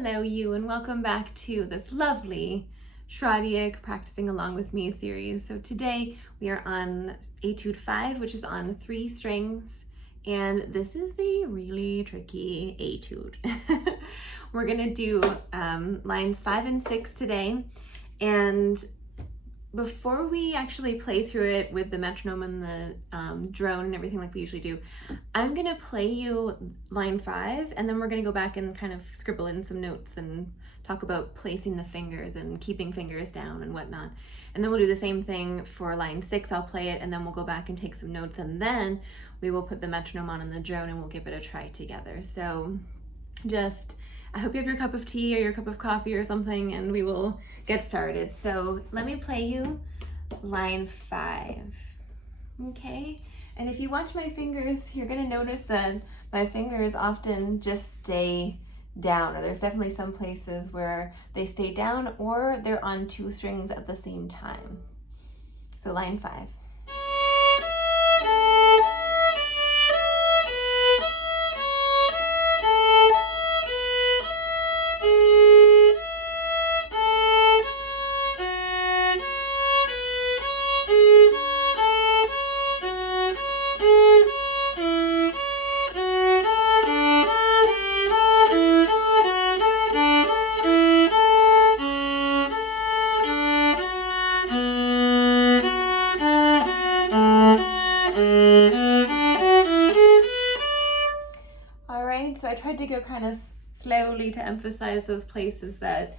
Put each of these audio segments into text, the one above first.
Hello you, and welcome back to this lovely Schradieck Practicing Along With Me series. So today we are on Etude 5, which is on 3 strings, and this is a really tricky etude. We're gonna do lines 5 and 6 today, and before we actually play through it with the metronome and the drone and everything like we usually do, I'm gonna play you line 5, and then we're gonna go back and kind of scribble in some notes and talk about placing the fingers and keeping fingers down and whatnot. And then we'll do the same thing for line 6. I'll play it and then we'll go back and take some notes, and then we will put the metronome on and the drone and we'll give it a try together. So I hope you have your cup of tea or your cup of coffee or something, and we will get started. So let me play you line 5, okay? And if you watch my fingers, you're gonna notice that my fingers often just stay down, or there's definitely some places where they stay down or they're on 2 strings at the same time. So line 5. So I tried to go kind of slowly to emphasize those places that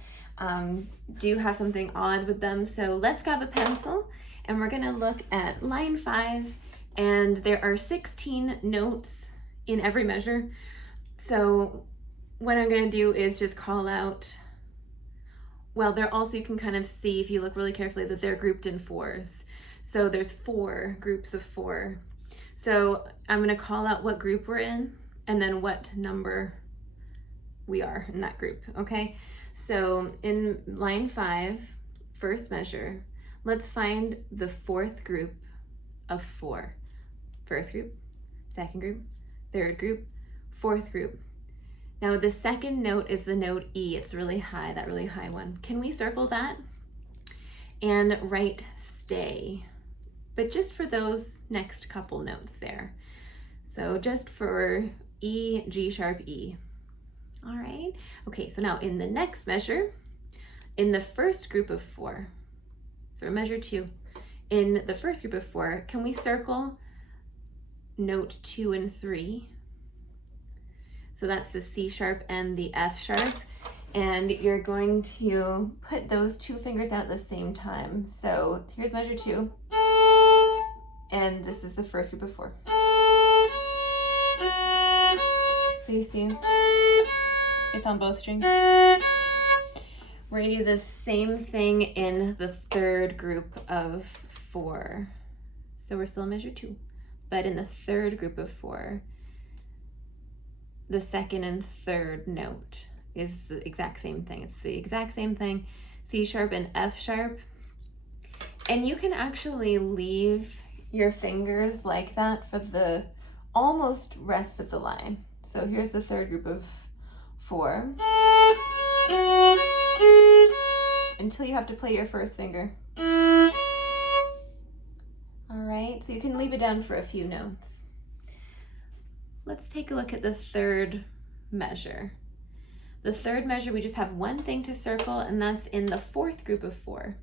do have something odd with them. So let's grab a pencil and we're gonna look at line 5, and there are 16 notes in every measure. So what I'm gonna do is just call out, well, they're also, you can kind of see if you look really carefully that they're grouped in 4s. So there's 4 groups of 4. So I'm gonna call out what group we're in and then what number we are in that group, okay? So in line 5, first measure, let's find the 4th group of 4. First group, second group, third group, 4th group. Now the second note is the note E. It's really high, that really high one. Can we circle that and write stay? But just for those next couple notes there. So just for E, G sharp, E. All right. Okay, so now in the next measure, in the first group of 4, so measure 2, in the first group of 4, can we circle note 2 and 3? So that's the C sharp and the F sharp, and you're going to put those 2 fingers out at the same time. So here's measure 2, and this is the first group of 4. So you see, it's on both strings. We're gonna do the same thing in the third group of 4. So we're still in measure 2, but in the third group of 4, the second and third note is the exact same thing. It's the exact same thing, C sharp and F sharp. And you can actually leave your fingers like that for the almost rest of the line. So here's the third group of 4. Until you have to play your first finger. All right, so you can leave it down for a few notes. Let's take a look at the third measure. The third measure, we just have one thing to circle, and that's in the 4th group of 4.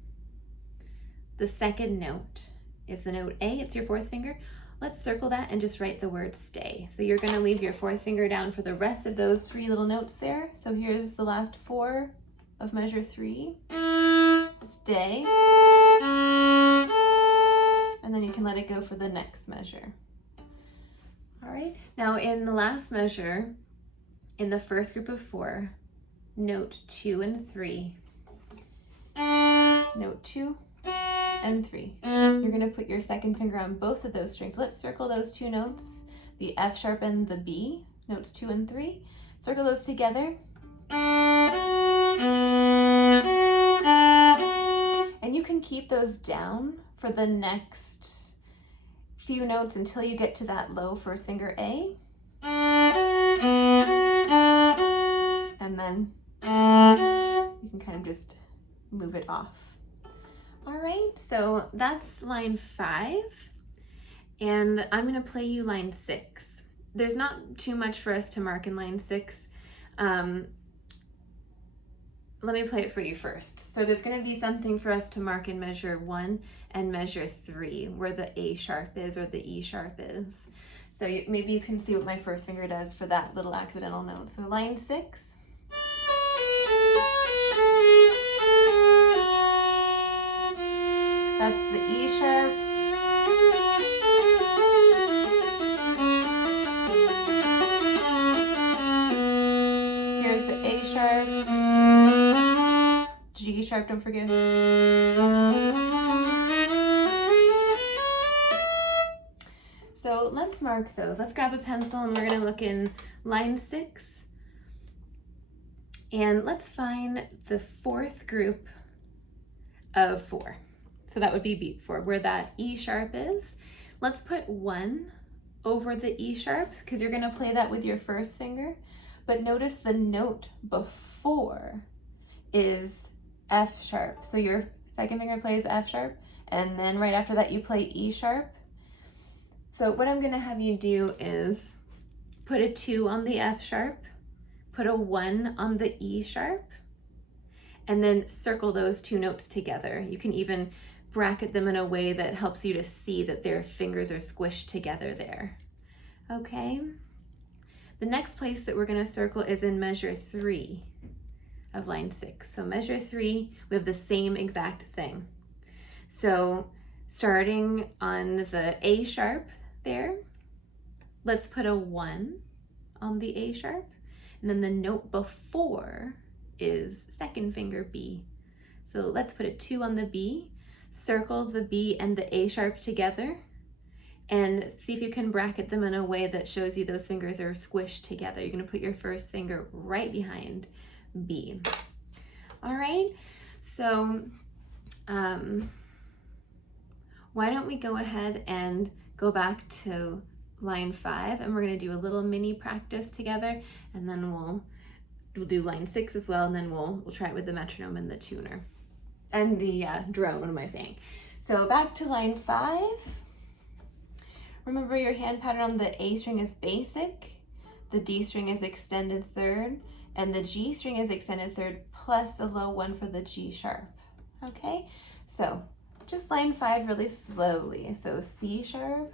The second note is the note A. It's your 4th finger. Let's circle that and just write the word stay. So you're gonna leave your 4th finger down for the rest of those 3 little notes there. So here's the last 4 of measure 3. Stay. And then you can let it go for the next measure. All right, now in the last measure, in the first group of 4, note 2 and 3. Note 2 and 3. You're gonna put your second finger on both of those strings. Let's circle those 2 notes, the F sharp and the B, notes 2 and 3. Circle those together. And you can keep those down for the next few notes until you get to that low first finger A. And then can kind of just move it off. All right, so that's line 5, and I'm gonna play you line 6. There's not too much for us to mark in line 6. Let me play it for you first. So there's gonna be something for us to mark in measure 1 and measure 3, where the A sharp is or the E sharp is. So maybe you can see what my first finger does for that little accidental note. So line 6. That's the E sharp. Here's the A sharp. G sharp, don't forget. So let's mark those. Let's grab a pencil and we're gonna look in line 6. And let's find the 4th group of 4. So that would be beat 4, where that E sharp is. Let's put 1 over the E sharp, because you're gonna play that with your first finger. But notice the note before is F sharp. So your second finger plays F sharp, and then right after that you play E sharp. So what I'm gonna have you do is put a 2 on the F sharp, put a 1 on the E sharp, and then circle those 2 notes together. You can even bracket them in a way that helps you to see that their fingers are squished together there. Okay? The next place that we're gonna circle is in measure 3 of line 6. So measure 3, we have the same exact thing. So starting on the A sharp there, let's put a 1 on the A sharp, and then the note before is second finger B. So let's put a 2 on the B, circle the B and the A sharp together, and see if you can bracket them in a way that shows you those fingers are squished together. You're gonna put your first finger right behind B. All right, so why don't we go ahead and go back to line 5, and we're gonna do a little mini practice together, and then we'll do line 6 as well, and then we'll try it with the metronome and the tuner. And the drone, what am I saying? So back to line 5. Remember your hand pattern on the A string is basic, the D string is extended third, and the G string is extended third plus a low 1 for the G sharp. Okay, so just line 5 really slowly. So C sharp,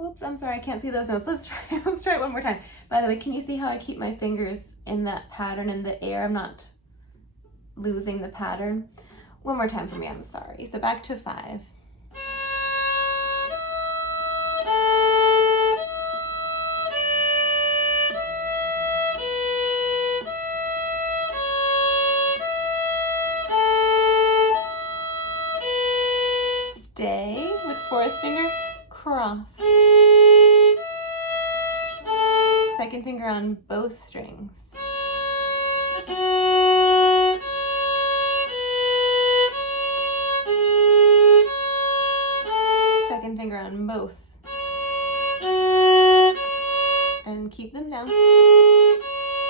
oops, I'm sorry, I can't see those notes. Let's try it one more time. By the way, can you see how I keep my fingers in that pattern in the air? I'm not losing the pattern. One more time for me, I'm sorry. So back to 5. Stay with 4th finger, cross. Second finger on both strings. Second finger on both. And keep them down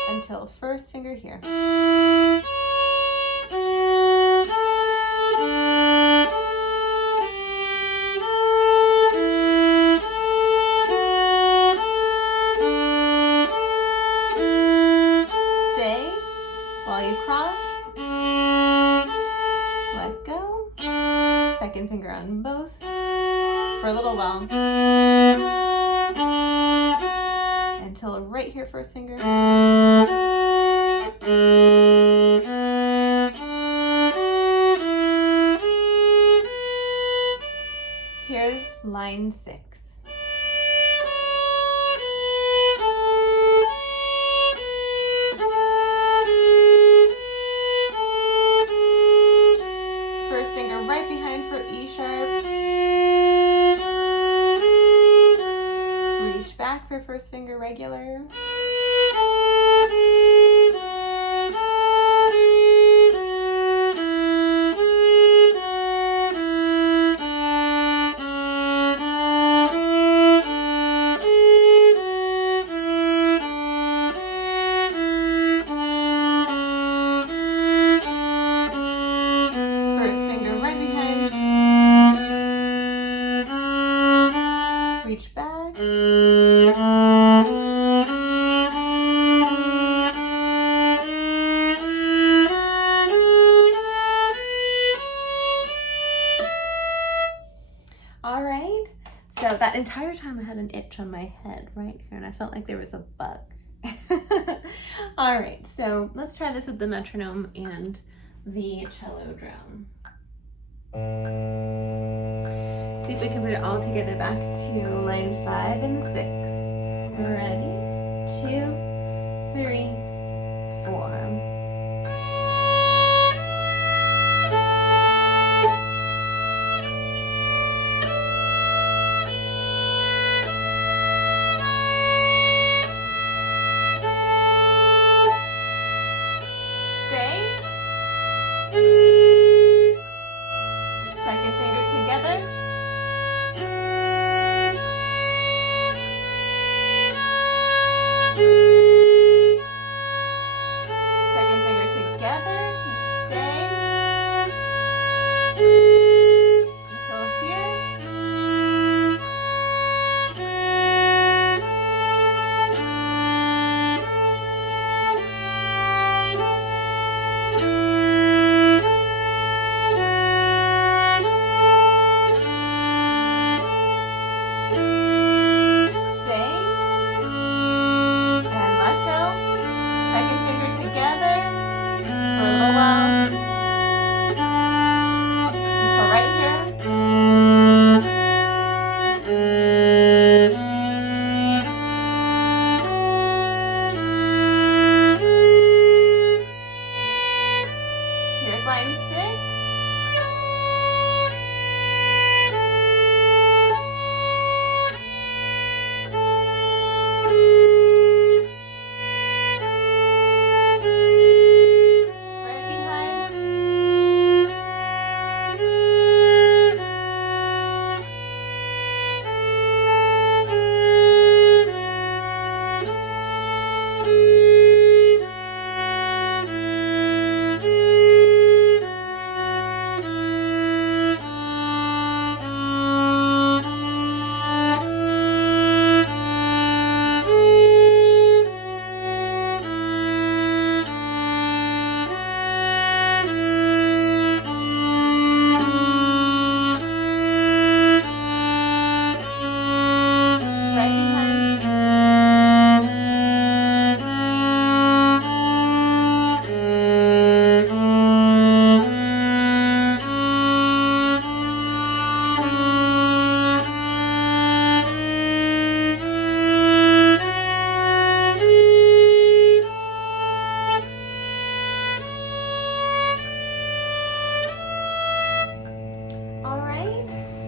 until first finger here. Second finger on both for a little while until right here, first finger. Here's line 6. First finger right behind for E sharp. Reach back for first finger regular. All right, so that entire time I had an itch on my head right here and I felt like there was a bug. All right, so let's try this with the metronome and the cello drum. See if we can put it all together back to line 5 and 6. Ready? 2, 3, 4. Second finger together. Second finger together. Stay. Until here.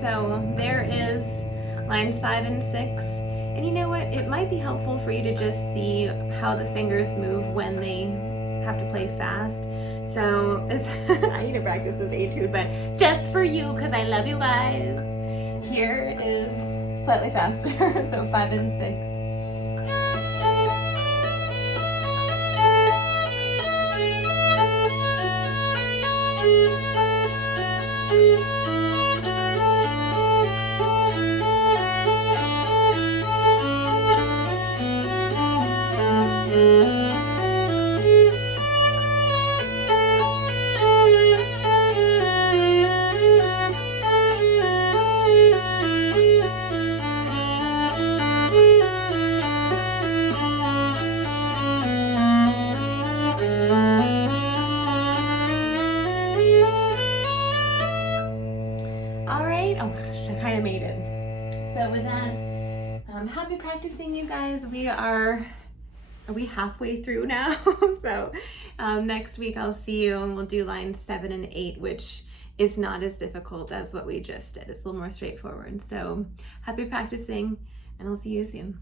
So there is lines 5 and 6. And you know what? It might be helpful for you to just see how the fingers move when they have to play fast. So I need to practice this etude, but just for you, because I love you guys. Here is slightly faster, so 5 and 6. Oh gosh, I kind of made it. So with that, happy practicing, you guys. Are we halfway through now? So next week I'll see you and we'll do lines 7 and 8, which is not as difficult as what we just did. It's a little more straightforward. So happy practicing and I'll see you soon.